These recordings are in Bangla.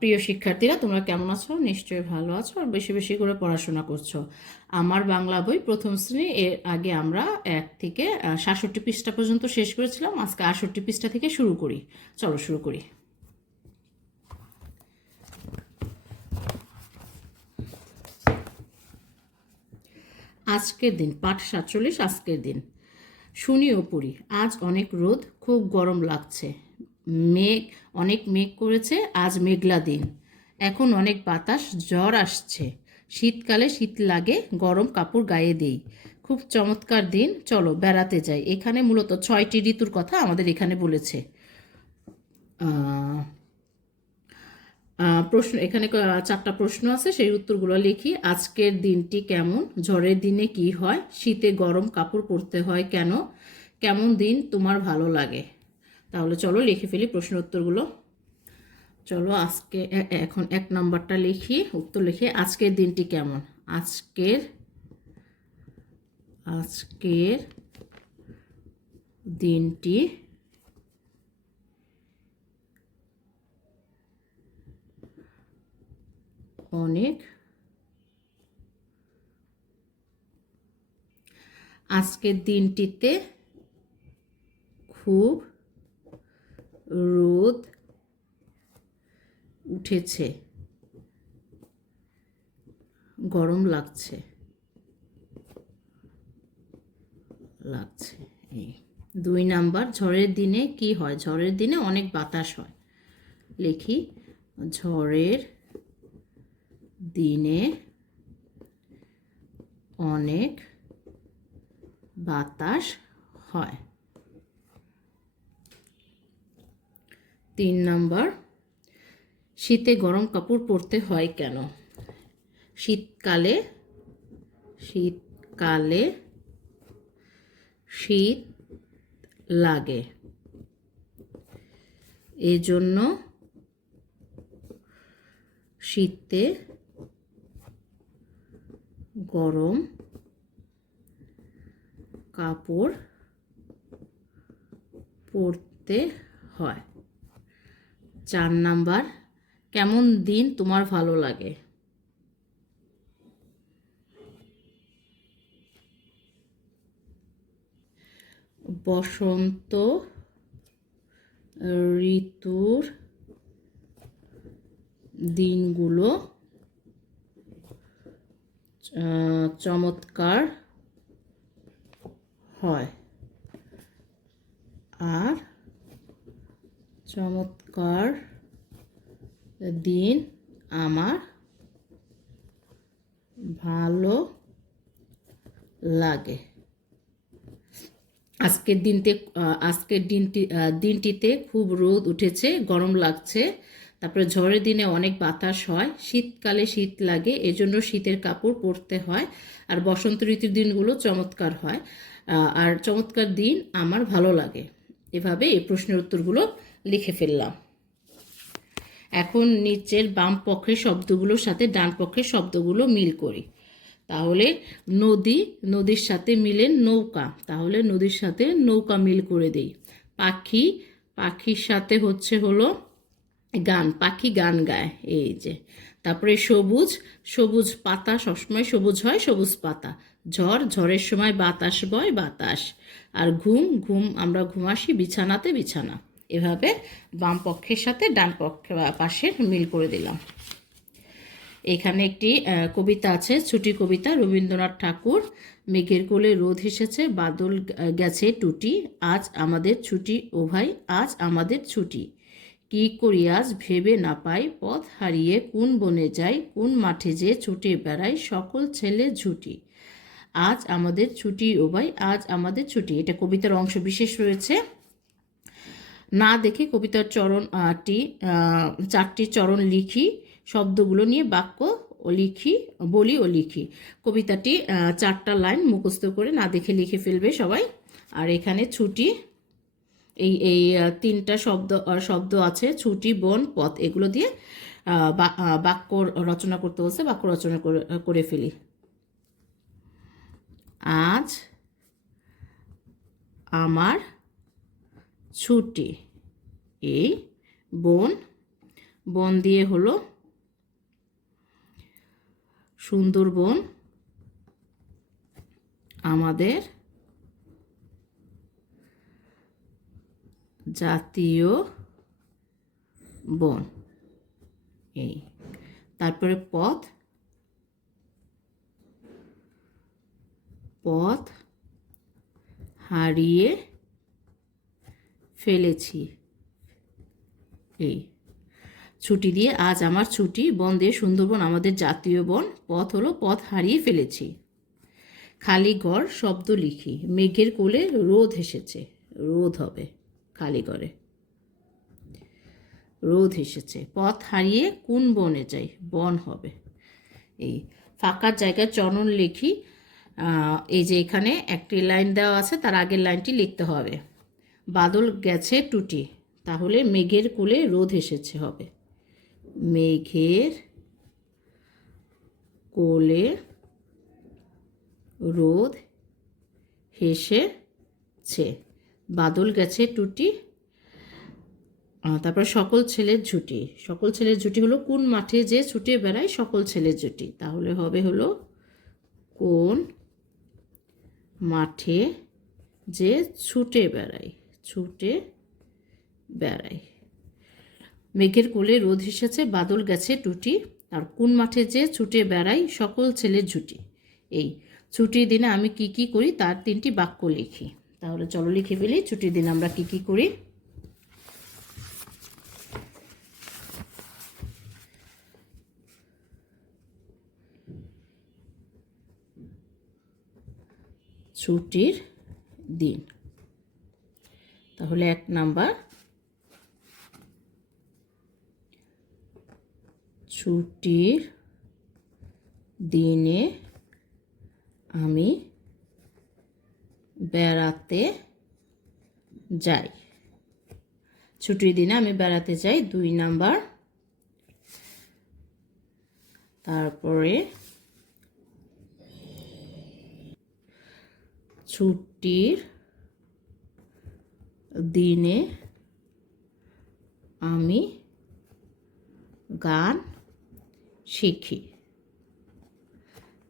প্রিয় শিক্ষার্থীরা, তোমরা কেমন আছো? নিশ্চয়ই ভালো আছো আর বেশি বেশি করে পড়াশোনা করছ। আমার বাংলা বই প্রথম শ্রেণি, এর আগে আমরা এক থেকে সাতষট্টি পৃষ্ঠা পর্যন্ত শেষ করেছিলাম। আজকে আটষট্টি পৃষ্ঠা থেকে শুরু করি। চলো, শুরু করি। আজকের দিন, পাঠ সাতচল্লিশ, আজকের দিন। শুনি ও পড়ি আজ অনেক রোদ, খুব গরম লাগছে। মেঘ, অনেক মেঘ করেছে, আজ মেঘলা দিন। এখন অনেক বাতাস, জ্বর আসছে। শীতকালে শীত লাগে, গরম কাপড় গায়ে দেই। খুব চমৎকার দিন। চলো, বেড়াতে যাই। এখানে মূলত ছয়টি ঋতুর কথা আমাদের এখানে বলেছে। প্রশ্ন, এখানে চারটা প্রশ্ন আছে, সেই উত্তরগুলো লিখি। আজকের দিনটি কেমন? ঝড়ের দিনে কি হয়? শীতে গরম কাপড় পরতে হয় কেন? কেমন দিন? তোমার ভালো লাগে। তাহলে চলো লিখে ফেলি প্রশ্ন উত্তরগুলো। চলো আজকে এখন এক নাম্বারটা লিখি, উত্তর লিখি। আজকের দিনটি কেমন? আজকের আজকের দিনটি অনেক আজকের দিনটিতে খুব রোদ উঠেছে। গরম লাগছে। লাগছে, এই। দুই নাম্বার, ঝড়ের দিনে কি হয়? ঝড়ের দিনে অনেক বাতাস হয়। লিখি, ঝড়ের দিনে অনেক বাতাস হয়। তিন নাম্বার, শীতে গরম কাপড় পরতে হয় কেন? শীতকালে শীতকালে শীত লাগে। এজন্য শীতে গরম কাপড় পরতে হয়। চার নাম্বার কেমন দিন তোমার ভালো লাগে? বসন্ত ঋতুর দিনগুলো চমৎকার হয়। আর চমৎকার। দিন আমার ভালো লাগে। আজকের দিনতে আজকের দিনটি দিনটিতে খুব রোদ উঠেছে, গরম লাগছে। তারপরে ঝড়ের দিনে অনেক বাতাস হয়, শীতকালে শীত লাগে, এজন্য শীতের কাপড় পরতে হয়। আর বসন্ত ঋতুর দিনগুলো চমৎকার হয়। আর চমৎকার দিন আমার ভালো লাগে। এভাবে এই প্রশ্নের উত্তরগুলো লিখে ফেললাম। এখন নিচের বাম পক্ষের শব্দগুলোর সাথে ডান পক্ষের শব্দগুলো মিল করি। তাহলে নদী, নদীর সাথে মিলে নৌকা। তাহলে নদীর সাথে নৌকা মিল করে দেই। পাখি, পাখির সাথে হচ্ছে হলো গান। পাখি গান গায়, এই যে। তারপরে সবুজ সবুজ পাতা সবসময় সবুজ হয়, সবুজ পাতা। ঝড়, ঝড়ের সময় বাতাস বয় বাতাস। আর ঘুম ঘুম, আমরা ঘুমাসি বিছানাতে বিছানা। এভাবে বাম পক্ষের সাথে ডান পক্ষে পাশের মিল করে দিলাম। এখানে একটি কবিতা আছে, ছুটি কবিতা, রবীন্দ্রনাথ ঠাকুর, মেঘের কোলে রোদ হেসেছে, বাদল গেছে টুটি, আজ আমাদের ছুটি, ও ভাই, আজ আমাদের ছুটি। কি করি আজ ভেবে না পাই, পথ হারিয়ে কোন বনে যাই, কোন মাঠে যে ছুটে বেড়াই, সকল ছেলে ঝুটি। আজ আমাদের ছুটি, ও ভাই, আজ আমাদের ছুটি। এটা কবিতার অংশ বিশেষ রয়েছে। না দেখে কবিতার চরণ টি চারটি চরণ লিখি, শব্দগুলো নিয়ে বাক্য ও লিখি, বলি ও লিখি। কবিতাটি চারটা লাইন মুখস্থ করে না দেখে লিখে ফেলবে সবাই। আর এখানে ছুটি, এই এই তিনটা শব্দ শব্দ আছে, ছুটি, বন, পথ, এগুলো দিয়ে বাক্য রচনা করতে বলছে, বাক্য রচনা করে ফেলি। আজ আমার ছুটি। এই বোন। বন দিয়ে হলো সুন্দরবন আমাদের জাতীয় বন। এই। তারপরে পথ। পথ হারিয়ে ফেলেছি। এই। ছুটি দিয়ে আজ আমার ছুটি বন দিয়ে সুন্দরবন আমাদের জাতীয় বন, পথ হলো পথ হারিয়ে ফেলেছি। খালি ঘর, শব্দ লিখি, মেঘের কোলে রোদ এসেছে, রোদ হবে খালি ঘরে। রোদ এসেছে, পথ হারিয়ে কোন বনে যাই, বন হবে। এই ফাঁকার জায়গায় চরণ লিখি এই যে এখানে একটি লাইন দেওয়া আছে, তার আগের লাইনটি লিখতে হবে। বাদল গেছে টুটি, তাহলে মেঘের কোলে রোদ এসেছে হবে। মেঘের কোলে রোদ হেসেছে বাদল গেছে টুটি তারপর সকল ছেলের ঝুটি। সকল ছেলের ঝুটি হলো কোন মাঠে যে ছুটে বেড়ায় সকল ছেলের জুটি তাহলে হবে হলো কোন মাঠে যে ছুটে বেড়ায়। ছুটে বেড়ায় মেঘের কোলে রোদ হেসেছে বাদল গেছে টুটি আর কোন মাঠে যে ছুটে বেড়াই, সকল ছেলের ঝুটি। এই ছুটির দিনে আমি কি কি করি, তার তিনটি বাক্য লিখি। তাহলে চলো লিখে ফেলি, ছুটির দিনে আমরা কি কি করি? ছুটির দিন। তাহলে এক নাম্বার। ছুটির দিনে আমি বেড়াতে যাই। ছুটির দিনে আমি বেড়াতে যাই, দুই নাম্বার। তারপরে ছুটির দিনে আমি গান শিখি।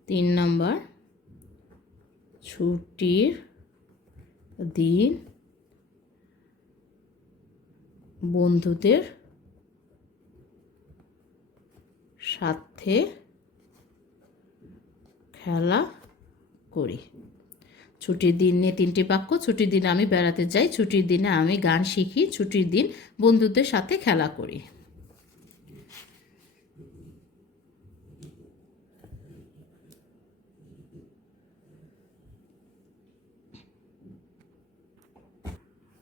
তিন নম্বর ছুটির দিন বন্ধুদের সাথে খেলা করি। ছুটির দিনে তিনটি বাক্য, ছুটির দিনে আমি বেড়াতে যাই, ছুটির দিনে আমি গান শিখি, ছুটির দিন বন্ধুদের সাথে খেলা করি।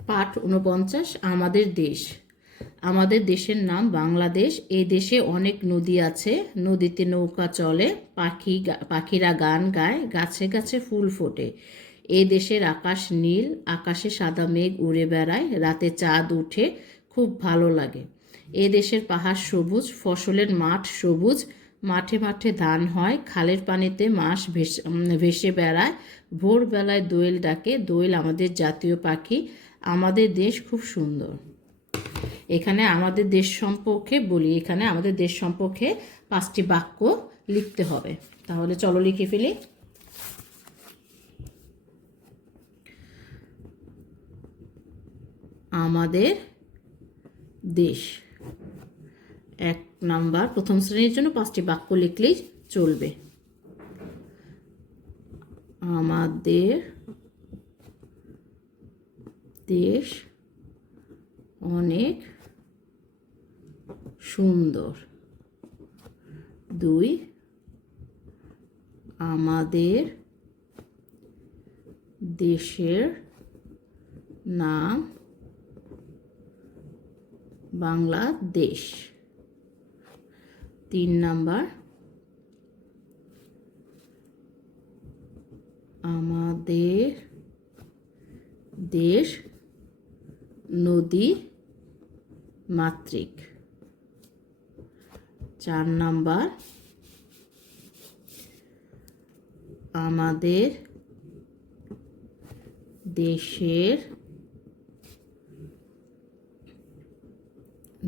পাঠ উনপঞ্চাশ আমাদের দেশ। আমাদের দেশের নাম বাংলাদেশ। এই দেশে অনেক নদী আছে। নদীতে নৌকা চলে, পাখি পাখিরা গান গায়, গাছে গাছে ফুল ফোটে। এই দেশের আকাশ নীল, আকাশে সাদা মেঘ উড়ে বেড়ায়, রাতে চাঁদ উঠে খুব ভালো লাগে। এ দেশের পাহাড় সবুজ, ফসলের মাঠ সবুজ, মাঠে মাঠে ধান হয়, খালের পানিতে মাছ ভেসে ভেসে বেড়ায়, ভোরবেলায় দোয়েল ডাকে, দোয়েল আমাদের জাতীয় পাখি, আমাদের দেশ খুব সুন্দর। এখানে আমাদের দেশ সম্পর্কে বলি, এখানে আমাদের দেশ সম্পর্কে পাঁচটি বাক্য লিখতে হবে। তাহলে চলো লিখে ফেলি। আমাদের দেশ। এক নাম্বার, প্রথম শ্রেণির জন্য পাঁচটি বাক্য লিখলেই চলবে। আমাদের দেশ অনেক সুন্দর। দুই, আমাদের দেশের নাম বাংলাদেশ। তিন নাম্বার আমাদের দেশ নদী মাতৃক। চার নাম্বার আমাদের দেশের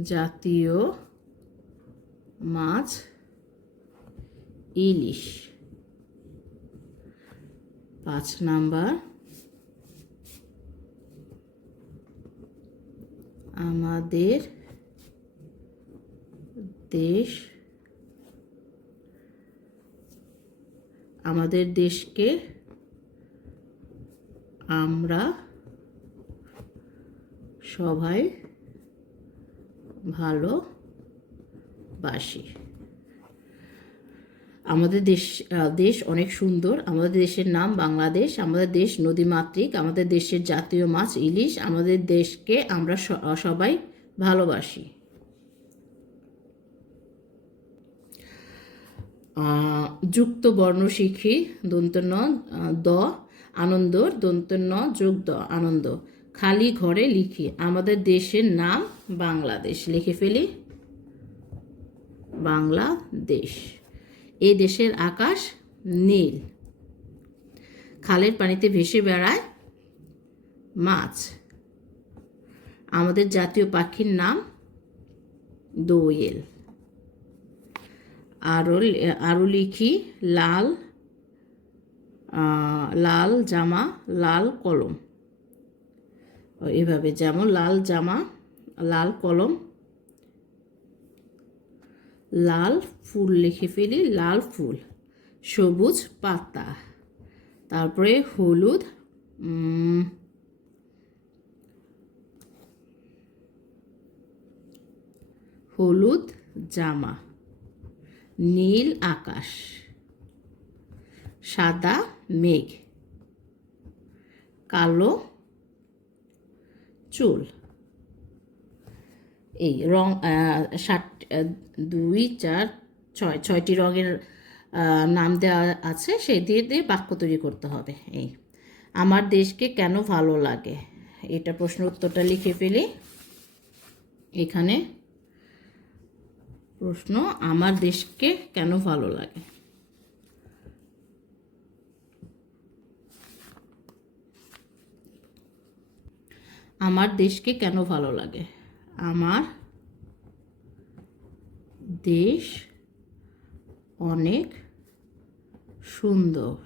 জাতীয় মাছ ইলিশ। পাঁচ নাম্বার। আমাদের দেশ আমাদের দেশকে আমরা সবাই ভালোবাসি আমাদের দেশ দেশ অনেক সুন্দর। আমাদের দেশের নাম বাংলাদেশ, আমাদের দেশ নদীমাতৃক, আমাদের দেশের জাতীয় মাছ ইলিশ, আমাদের দেশকে আমরা সবাই ভালোবাসি। যুক্ত বর্ণ শিখি ন দ আনন্দ ন যোগ দ, আনন্দ। খালি ঘরে লিখি। আমাদের দেশের নাম বাংলাদেশ। লিখে ফেলি। বাংলাদেশ। এ দেশের আকাশ নীল। খালের পানিতে ভেসে বেড়ায় মাছ। আমাদের জাতীয় পাখির নাম দোয়েল। আরও আরও লিখি, লাল লাল জামা, লাল কলম। এভাবে যেমন লাল জামা, লাল কলম, লাল ফুল লিখে ফেলি, লাল ফুল, সবুজ পাতা, তারপরে হলুদ হলুদ জামা, নীল আকাশ, সাদা মেঘ, কালো চুল? এই রং ষাট দুই, চার, ছয়, ছয়টি রঙের নাম দেওয়া আছে, সেই দিয়ে দিয়ে বাক্য তৈরি করতে হবে। এই, আমার দেশকে কেন ভালো লাগে? এটা প্রশ্ন উত্তরটা লিখে ফেলি। এখানে প্রশ্ন, আমার দেশকে কেন ভালো লাগে? আমার দেশকে কেন ভালো লাগে? আমার দেশ অনেক সুন্দর।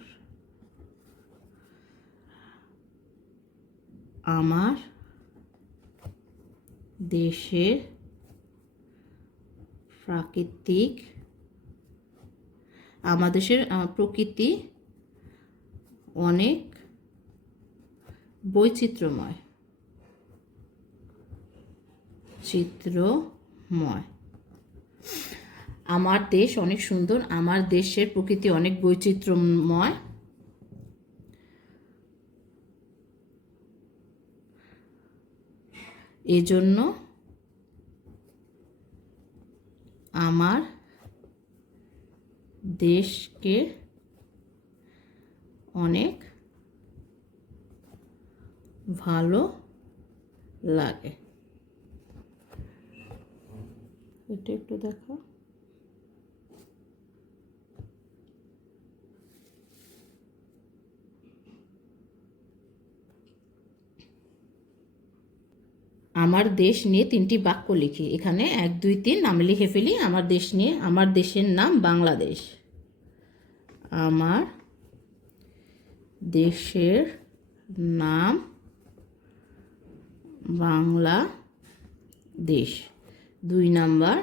আমার দেশের প্রাকৃতিক, আমার দেশের প্রকৃতি অনেক বৈচিত্র্যময়। চিত্রময়। আমার দেশ অনেক সুন্দর, আমার দেশের প্রকৃতি অনেক বৈচিত্র্যময়। এজন্য আমার দেশকে অনেক ভালো লাগে। এটা একটু দেখো। আমার দেশ নিয়ে তিনটি বাক্য লিখি। এখানে এক, দুই, তিন আমি লিখে ফেলি। আমার দেশ নিয়ে, আমার দেশের নাম বাংলাদেশ। আমার দেশের নাম বাংলাদেশ। দুই নাম্বার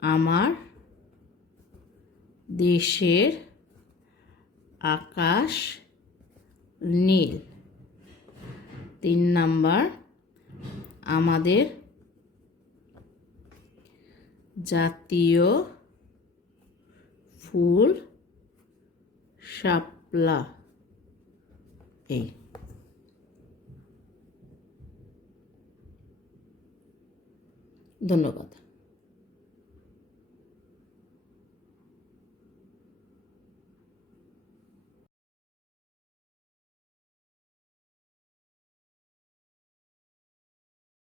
আমার দেশের আকাশ নীল। তিন নাম্বার আমাদের জাতীয় ফুল শাপলা। এই। ধন্যবাদ।